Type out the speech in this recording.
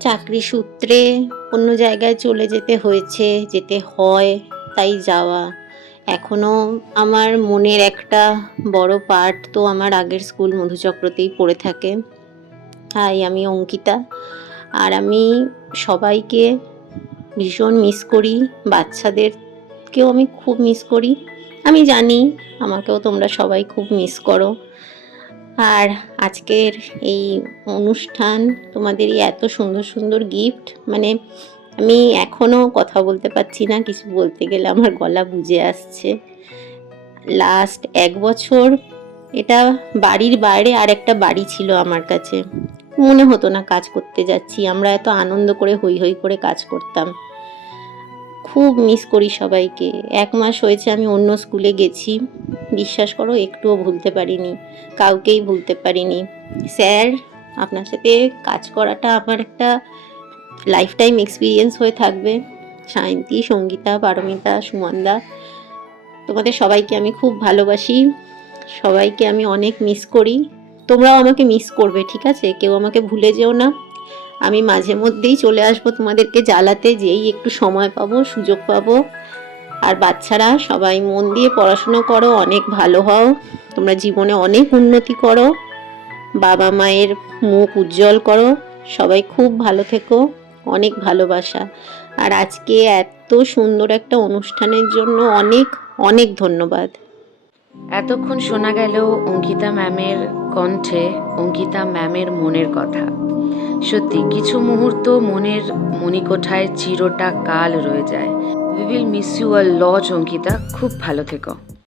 চাকরি সূত্রে অন্য জায়গায় চলে যেতে হয়েছে, যেতে হয়, তাই যাওয়া। এখনও আমার মনের একটা বড় পার্ট তো আমার আগের স্কুল মধুচক্রতেই পড়ে থাকে। হাই, আমি অঙ্কিতা। আর আমি সবাইকে ভীষণ মিস করি, বাচ্চাদেরকেও আমি খুব মিস করি। আমি জানি আমাকেও তোমরা সবাই খুব মিস করো। আর আজকের এই অনুষ্ঠান, তোমাদের এই এত সুন্দর সুন্দর গিফট, মানে আমি এখনও কথা বলতে পারছি না, কিছু বলতে গেলে আমার গলা বুজে আসছে। লাস্ট 1 বছর এটা বাড়ির বাইরে আর একটা বাড়ি ছিল আমার কাছে। মনে হতো না কাজ করতে যাচ্ছি, আমরা এত আনন্দ করে হই হই করে কাজ করতাম। খুব মিস করি সবাইকে। 1 মাস হয়েছে আমি অন্য স্কুলে গেছি, বিশ্বাস করো একটুও ভুলতে পারিনি, কাউকেই ভুলতে পারিনি। স্যার, আপনার সাথে কাজ করাটা আমার একটা লাইফ টাইম এক্সপিরিয়েন্স হয়ে থাকবে। সায়ন্তী, সঙ্গীতা, পারমিতা, সুমনদা, তোমাদের সবাইকে আমি খুব ভালোবাসি, সবাইকে আমি অনেক মিস করি। তোমরাও আমাকে মিস করবে, ঠিক আছে? কেউ আমাকে ভুলে যেও না। আমি মাঝে মধ্যেই চলে আসবো তোমাদেরকে জ্বালাতে, যেই একটু সময় পাবো, সুযোগ পাবো। আর বাচ্চারা সবাই মন দিয়ে পড়াশুনো করো, অনেক ভালো হও, তোমরা জীবনে অনেক উন্নতি করো, বাবা মায়ের মুখ উজ্জ্বল করো, সবাই খুব ভালো থেকো। অনেক ভালোবাসা। আর আজকে এত সুন্দর একটা অনুষ্ঠানের জন্য অনেক অনেক ধন্যবাদ। এতক্ষণ শোনা গেল অঙ্কিতা ম্যামের কণ্ঠে অঙ্কিতা ম্যামের মনের কথা। সত্যি কিছু মুহূর্ত মনের মণিকোঠায় চিরটা কাল রয়ে যায়। We will miss you a lot Ankita. খুব ভালো থেকো।